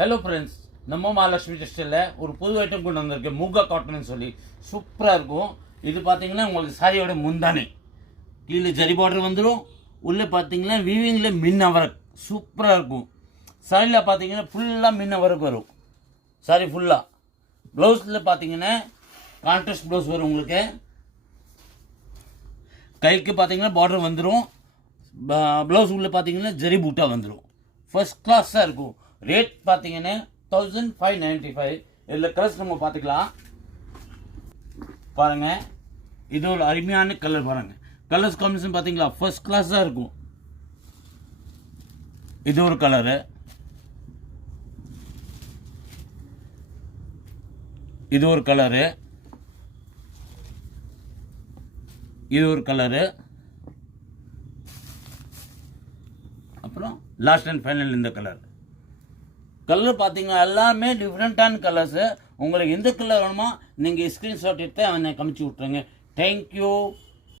Hello friends, நம்ம மகாலட்சுமி டெக்ஸ்டைலில் ஒரு புது ஐட்டம் கொண்டு வந்திருக்கேன். மூகா காட்டன்னு சொல்லி சூப்பராக இருக்கும். இது பார்த்தீங்கன்னா உங்களுக்கு சாரியோட முந்தானி, கீழே ஜரி பார்டர் வந்துடும். உள்ளே பார்த்தீங்கன்னா வீவிங்கில் மின்ன ஒர்க் சூப்பராக இருக்கும். சாரியில் பார்த்தீங்கன்னா ஃபுல்லாக மின்ன ஒர்க் வரும். சாரி ஃபுல்லாக. ப்ளவுஸில் பார்த்தீங்கன்னா கான்ட்ராஸ்ட் ப்ளவுஸ் வரும். உங்களுக்கு கைக்கு பார்த்தீங்கன்னா பார்டர் வந்துடும். ப்ளவுஸ் உள்ளே பார்த்தீங்கன்னா ஜரி பூட்டா வந்துடும். ஃபர்ஸ்ட் கிளாஸாக இருக்கும். ரேட் பார்த்தீங்கன்னா 1595. இதில் கலர்ஸ் நம்ம பார்த்துக்கலாம். பாருங்கள், இது ஒரு அருமையான கலர். பாருங்கள், கலர்ஸ் காம்பினேஷன் பார்த்தீங்களா, ஃபர்ஸ்ட் கிளாஸாக இருக்கும். இது ஒரு கலரு, இது ஒரு கலரு, இது ஒரு கலரு, அப்புறம் லாஸ்ட் அண்ட் ஃபைனல் இந்த கலர். கலர் பார்த்தீங்கன்னா எல்லாமே டிஃப்ரெண்ட்டான கலர்ஸு. உங்களுக்கு எந்த கலர் வேணுமோ நீங்கள் ஸ்க்ரீன்ஷாட் எடுத்து அவனை காமிச்சு விட்ருங்க. தேங்க்யூ.